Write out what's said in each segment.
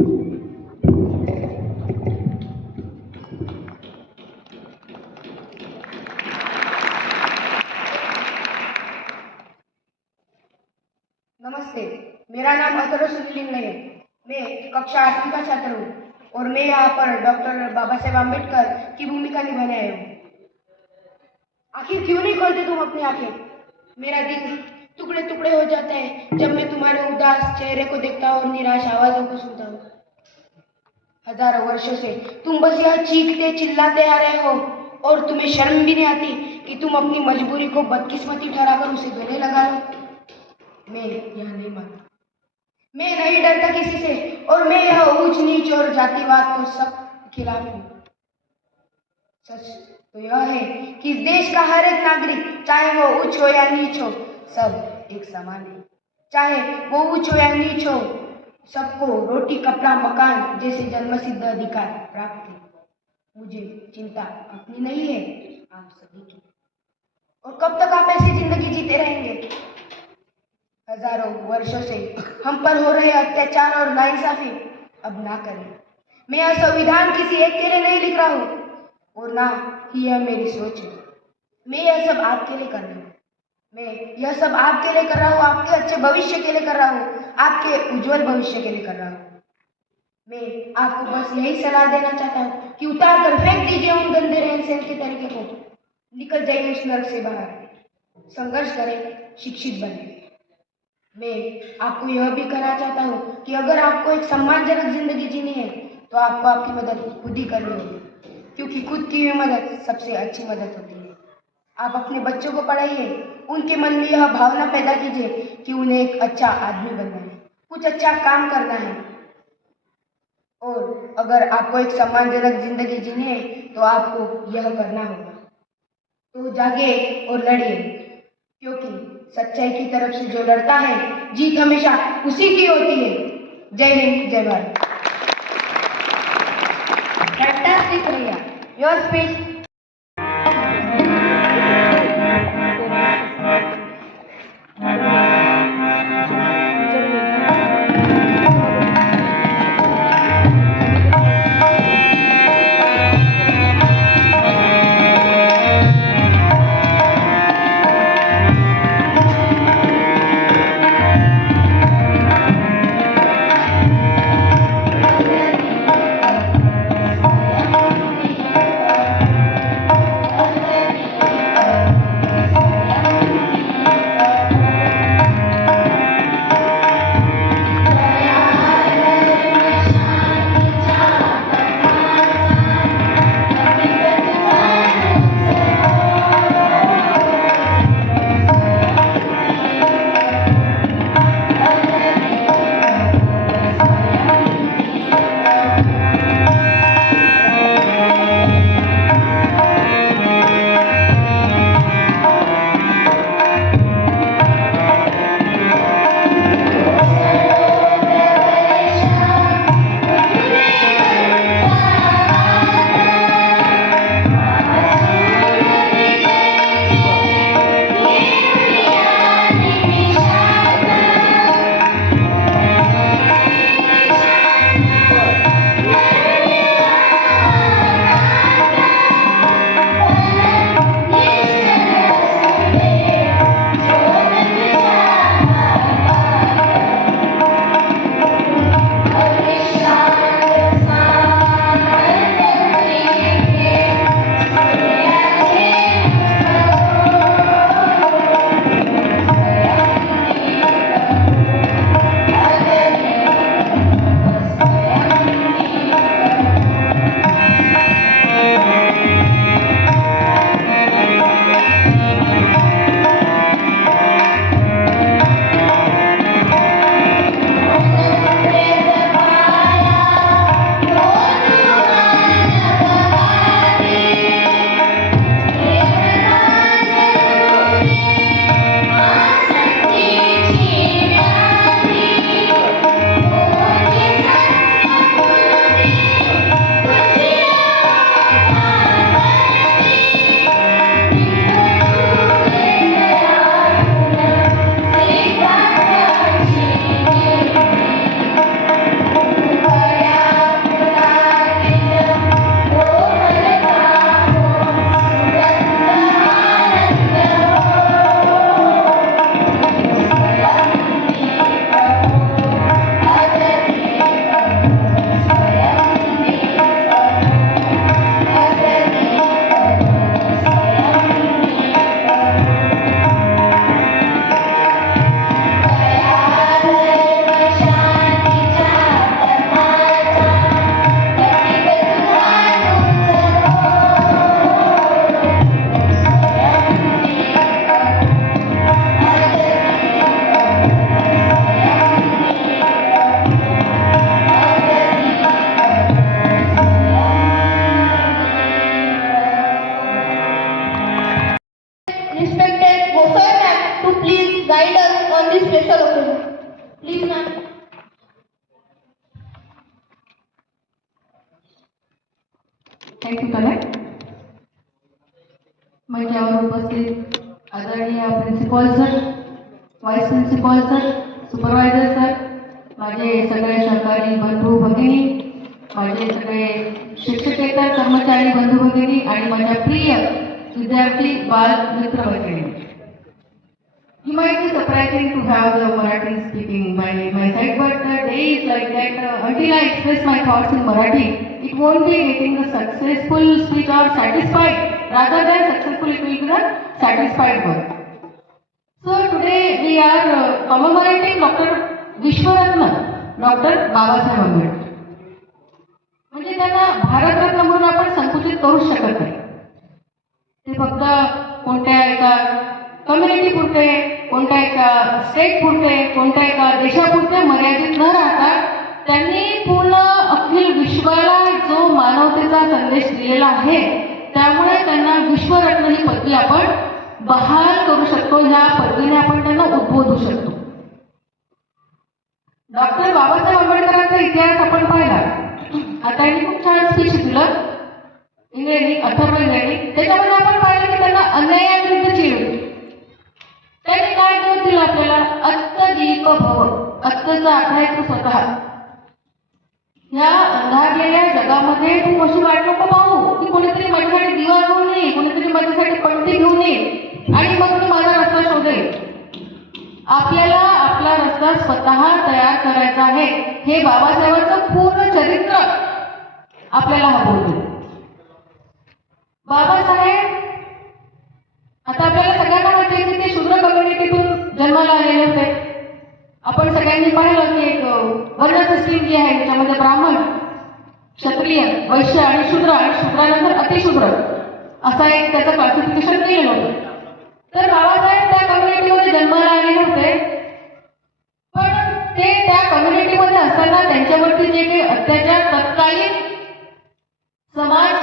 नमस्ते, मेरा नाम अतुल सुनीलिंग है मैं कक्षा आठवीं का छात्र हूँ और मैं यहाँ पर डॉक्टर बाबा साहेब आम्बेडकर की भूमिका निभाने आया हूँ। आखिर क्यों नहीं खोलते तुम अपनी आँखें? मेरा दिल टुकड़े टुकड़े हो जाता है जब मैं तुम्हारे उदास चेहरे को देखता हूँ और निराश आवाजों को सुनता हूँ। हज़ारों वर्षों से तुम बस यहाँ चीखते चिल्लाते आ रहे हो और तुम्हें शर्म भी नहीं आती कि तुम अपनी मजबूरी को बदकिस्मती ठहराकर उसे गले लगा लो मैं यह नहीं मानता। मैं नहीं डरता किसी से और मैं यह ऊंच नीच और जातिवाद को सब खिलाफ हूँ। सच तो यह है कि इस देश का हर एक नागरिक, चाहे वो उच्च हो या नीच हो, सब एक समान है। चाहे वो उच्च हो या नीच हो सबको रोटी कपड़ा मकान जैसे जन्म सिद्ध अधिकार प्राप्त है। मुझे चिंता अपनी नहीं है, आप सभी की। और कब तक आप ऐसी ज़िंदगी जीते रहेंगे? हज़ारों वर्षों से हम पर हो रहे अत्याचार और नाइंसाफी, अब ना करें। मैं यह संविधान किसी एक के लिए नहीं लिख रहा हूँ, और ना ही यह मेरी सोच है। मैं यह सब आपके लिए कर रही हूँ। मैं यह सब आपके लिए कर रहा हूँ, आपके अच्छे भविष्य के लिए कर रहा हूँ, आपके उज्जवल भविष्य के लिए कर रहा हूँ। मैं आपको बस यही सलाह देना चाहता हूँ कि उतार कर फेंक दीजिए उन गंदे रहन सहन के तरीके को। निकल जाइए उस नर्क से बाहर। संघर्ष करें, शिक्षित बने। मैं आपको यह भी कहना चाहता हूँ कि अगर आपको एक सम्मानजनक ज़िंदगी जीनी है तो आपको आपकी मदद खुद ही करनी होगी, क्योंकि खुद की हुई मदद सबसे अच्छी मदद होती है आप अपने बच्चों को पढ़ाइए। उनके मन में यह भावना पैदा कीजिए कि उन्हें एक अच्छा आदमी बनना है। कुछ अच्छा काम करना है। और अगर आपको एक सम्मानजनक ज़िंदगी जीनी है तो आपको यह करना होगा। तो जागे और लड़िए क्योंकि सच्चाई की तरफ़ से जो लड़ता है जीत हमेशा उसी की होती है। जय हिंद जय Bharat. Fantastic, Riya. Your speech thank you connect मंचावर उपस्थित आदरणीय principal sir vice principal sir supervisor sir माझे सगळे सहकारी बंधू भगिनी माझे सगळे शिक्षकेतर कर्मचारी बंधू भगिनी आणि माझ्या प्रिय विद्यार्थी बाल मित्र भगिनी You might be surprising to have the Marathi speaking by my side, but the day is like that. Uh, until I express my thoughts in Marathi, it won't be getting the successful speech or satisfied. Rather than successful, it will be the satisfied one. So today we are uh, commemorating Dr. Vishwaratna, Dr. Babasaheb Ambedkar. म्हणजे त्यांना भारतरत्न म्हणून आपण संकुचित करू शकत नाही ते फक्त कोणत्या एका कम्युनिटी पुरते कोणत्या एका स्टेट पुरते कोणत्या एका देशापुरते मर्यादित न राहता त्यांनी पूर्ण अखिल विश्वाला जो मानवतेचा संदेश दिलेला आहे त्यामुळे त्यांना विश्वरत्न ही पदवी आपण बहाल करू शकतो. ह्या पदवीने आपण त्यांना उद्बोधू शकतो. डॉक्टर बाबासाहेब आंबेडकरांचा इतिहास आपण पाहिला. आता त्यांनी खूप छान स्पीच दिलं. इंग्रजी अथर्व इंग्रजी त्याच्यामध्ये आपण पाहिलं की त्यांना अन्यायाविरुद्ध चिडली त्यांनी काय दिलं आपल्याला? अत्तदीप भव अत्तचा अर्थ आहे तो स्वतः. या अंधारलेल्या जगामध्ये तू कशी वाट नको पाहू? की कोणीतरी माझ्यासाठी दिवा घेऊन येईल कोणीतरी माझ्यासाठी पट्टी घेऊन ये आणि मग मी माझा रस्ता शोधेल आपल्याला आपला रस्ता स्वतः तयार करायचा आहे. हे बाबासाहेबांचं पूर्ण चरित्र आपल्याला हवं बाबासाहेब आता आपल्याला सगळ्यांना माहिती आहे की ते शूद्र कम्युनिटीतून जन्माला आलेले होते. आपण सगळ्यांनी पाहिलं की एक वर्ण जी आहे त्याच्यामध्ये ब्राह्मण क्षत्रिय वैश्य आणि शूद्र आणि शूद्रानंतर अतिशूद्र. असा एक त्याचं क्लासिफिकेशन केलेलं होतं. तर बाबासाहेब त्या कम्युनिटीमध्ये जन्माला आले होते. पण ते त्या कम्युनिटीमध्ये असताना त्यांच्यावरती जे काही अत्याचार तत्कालीन समाज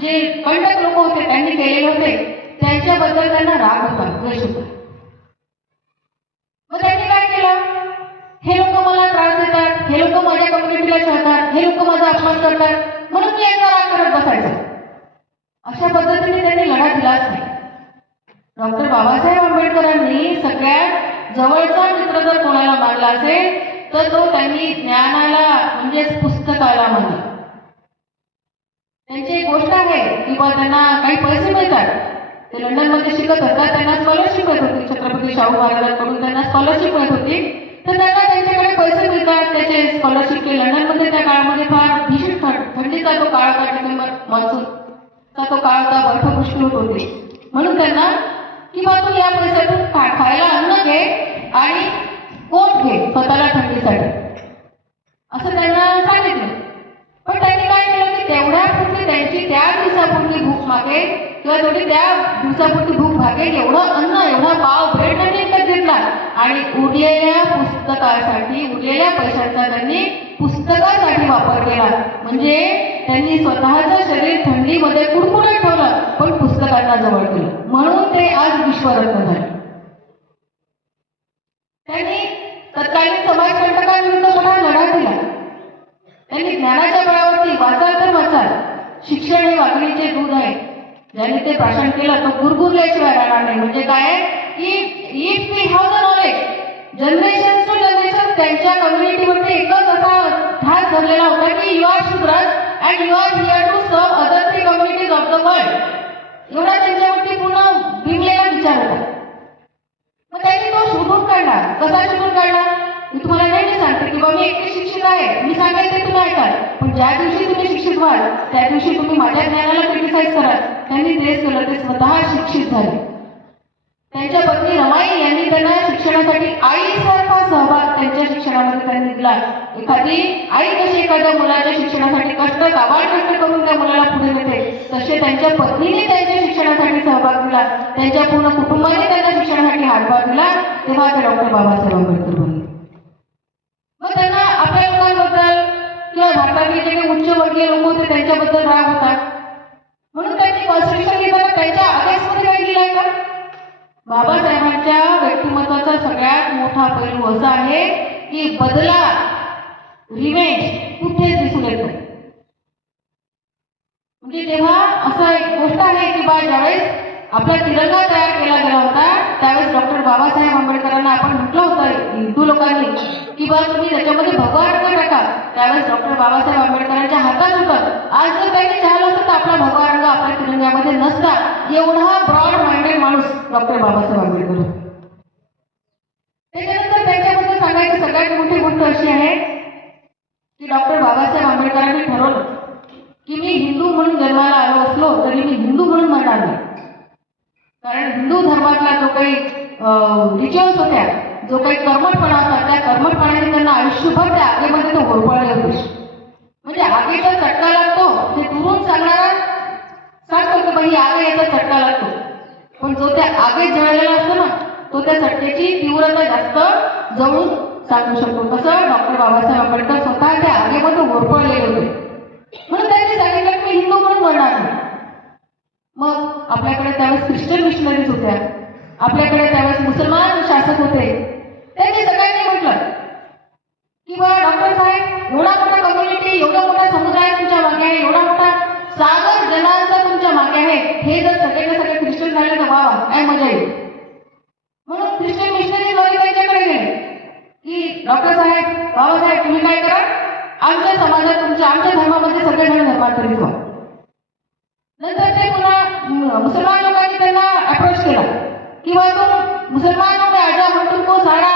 जे कंटक लोक होते त्यांनी केलेले होते त्यांच्याबद्दल त्यांना राग होता द्वेष होता. मग त्यांनी काय केलं? लोक माझ्या कम्युनिटीला चाहतात हे लोक माझा अपमान करतात म्हणून मी एकदा राग करत बसायचं. अशा पद्धतीने त्यांनी लढा दिलाच नाही. डॉक्टर बाबासाहेब आंबेडकरांनी सगळ्यात जवळचा मित्र जर कोणाला मानला असेल तर तो त्यांनी ज्ञानाला म्हणजेच पुस्तकाला मानला. त्यांची एक गोष्ट आहे की त्यांना काही पैसे मिळतात. ते लंडनमध्ये शिकत होता त्यांना स्कॉलरशिप मिळत होती. छत्रपती शाहू महाराजांकडून त्यांना स्कॉलरशिप मिळत होती. तर त्यांना त्यांच्याकडे पैसे मिळतात त्याचे स्कॉलरशिपचे लंडनमध्ये त्या काळामध्ये फार भीषण थंड थंडीचा तो काळ होता डिसेंबर मान्सूनचा तो काळ होता बर्फवृष्टी होत होती. म्हणून त्यांना की बा तू या पैशातून खायला अन्न घे आणि कोट घे स्वतःला थंडीसाठी. असं त्यांना सांगितलं. पण त्यांनी काय केलं? तेवढ्या पुरती त्यांची त्या दिवसापुरती भूक मागेल किंवा तेवढी त्या दिवसापुरती भूक मागे एवढं अन्न एवढा पाव भेट त्यांनी विकत घेतला. आणि उरलेल्या पुस्तकासाठी उरलेल्या पैशांचा त्यांनी पुस्तकासाठी वापर केला. म्हणजे त्यांनी स्वतःचं शरीर थंडीमध्ये कुडकुडत ठेवलं पण पुस्तकांना जवळ केलं. म्हणून ते आज विश्वरत्न झाले. त्यांनी तत्कालीन समाजकंटकांविरुद्ध मोठा लढा दिला. त्यांनी ज्ञानाच्या बळावरती वाचाल तर वाचाल. शिक्षण हे वाघिणीचे दूध आहे. ज्यांनी ते भाषण केलं तो गुरगुरल्याशिवाय राहणार नाही. म्हणजे काय आहे? की if we have the knowledge generation to generation त्यांच्या कम्युनिटीमध्ये एकच असा ध्यास धरलेला होता की you are Shudras and you are here to serve other three communities of the world एवढा त्यांच्यावरती पूर्ण बिमलेला विचार होता. मग त्यांनी तो शोधून काढला. कसा शोधून काढला? मी तुम्हाला नेहमी सांगते की मी एकटे शिक्षित आहे. मी सांगायचे तुम्ही ऐकाल पण ज्या दिवशी तुम्ही शिक्षित व्हाल त्या दिवशी तुम्ही माझ्या ज्ञानाला क्रिटिसाइज कराल. त्यांनी तेच केलं ते स्वतः शिक्षित झाले. त्यांच्या पत्नी रमाई यांनी त्यांना शिक्षणासाठी आईसारखा सहभाग त्यांच्या शिक्षणामध्ये त्यांनी दिला. एखादी आई कशी एखाद्या मुलाच्या शिक्षणासाठी कष्ट काबाड कष्ट करून त्या मुलाला पुढे नेते तसे त्यांच्या पत्नीने त्यांच्या शिक्षणासाठी सहभाग दिला. त्यांच्या पूर्ण कुटुंबाने त्यांना शिक्षणासाठी हातभार दिला. तेव्हा ते डॉक्टर बाबासाहेब आंबेडकर बनले. त्यांना लोकांबद्दल किंवा भारतातले जे काही उच्चवर्गीय लोक होते त्यांच्याबद्दल राग होता? म्हणून त्यांनी कॉन्स्टिट्युशन लिहिताना त्यांच्या अगेन्स्टमध्ये काही लिहिलंय का बाबासाहेबांच्या व्यक्तिमत्वाचा सगळ्यात मोठा पैलू असा आहे की बदला रिवेंज कुठेच दिसून येत नाही. म्हणजे तेव्हा असं एक गोष्ट आहे की बा ज्यावेळेस आपला तिरंगा तयार केला गेला होता. त्यावेळेस डॉक्टर बाबासाहेब आंबेडकरांना आपण म्हटलं होतं हिंदू लोकांनी की बा तुम्ही त्याच्यामध्ये भगवा अर्थ टाका त्यावेळेस डॉक्टर बाबासाहेब आंबेडकरांच्या हातात होतं. आज जर त्यांनी झालं असतं तर आपला भगवा रंग आपल्या तिरंग्यामध्ये नसता. एवढा ब्रॉड माइंडेड माणूस डॉक्टर बाबासाहेब आंबेडकर त्याच्यानंतर त्यांच्याबद्दल सांगायची सगळ्यात मोठी गोष्ट अशी आहे की डॉक्टर बाबासाहेब आंबेडकरांनी ठरवलं की मी हिंदू म्हणून जन्माला आलो असलो तरी मी हिंदू म्हणून मरणार नाही. कारण हिंदू धर्मातला जो काही रिच्युअल्स होत्या जो काही कर्मठपणा होता त्या कर्मठपणाने त्यांना आयुष्यभर त्या आगीमध्ये तो होरपळले होते म्हणजे आगीचा चटका लागतो ते दुरून सांगणारा सांगतो की बाई आग याचा चटका लागतो. पण जो त्या आगीत जळलेला असतो ना तो त्या चटकेची तीव्रता जास्त जवळून सांगू शकतो. कसं डॉक्टर बाबासाहेब आंबेडकर स्वतः त्या आगीमध्ये होरपळलेले होते. म्हणून त्यांनी सांगितलं की मी हिंदू म्हणून म्हणणार नाही. मग आपल्याकडे त्यावेळेस ख्रिश्चन मिशनरीज होत्या. आपल्याकडे त्यावेळेस मुसलमान शासक होते. त्यांनी सगळ्यांनी म्हटलं की बा डॉक्टर साहेब एवढा मोठा कम्युनिटी एवढा मोठा समुदाय तुमच्या मागे आहे एवढा मोठा सागर जनांचा तुमच्या मागे आहे. हे जर सगळे सगळे ख्रिश्चन झाले तर वा काय मजा येईल. म्हणून ख्रिश्चन मिशनरी वाले त्यांच्याकडे गेले. की डॉक्टर साहेब बाबासाहेब तुम्ही काय करा? आमच्या समाजात तुमच्या आमच्या धर्मामध्ये सगळेजण धर्मांतरित व्हा. नंतर ते पुन्हा मुसलमान लोकांनी त्यांना अप्रोच केला. कि वह तुम मुसलमानों में आ हम तुमको सारा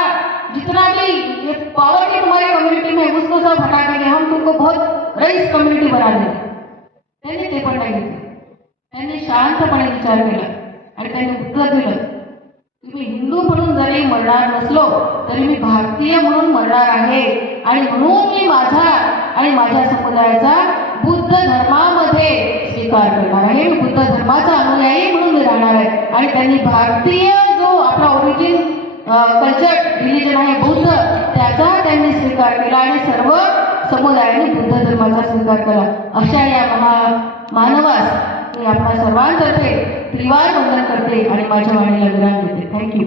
जितना भी ये पॉवर्टी तुम्हारी कम्युनिटी में उसको सब हटा देंगे. हम तुमको बहुत रईस कम्युनिटी बना देंगे. त्यांनी ते पण नाही त्यांनी शांतपणे विचार केला आणि त्यांनी उत्तर दिलं. तुम्ही हिंदू म्हणून जरी मरणार नसलो तरी मी भारतीय म्हणून मरणार आहे. आणि म्हणून मी माझा आणि माझ्या समुदायाचा बुद्ध धर्मा स्वीकार करणार आहे बुद्ध धर्माचा अनुयायी म्हणून राहणार आहे. आणि त्यांनी भारतीय जो आपला ओरिजिन कल्चर रिलीजन आहे बौद्ध त्याचा त्यांनी स्वीकार केला आणि सर्व समुदायाने बुद्ध धर्माचा स्वीकार केला. अशा या महा मानवास मी आपल्या सर्वांतर्फे त्रिवार वंदन करते आणि माझ्या वाणीला विराम देते. थँक्यू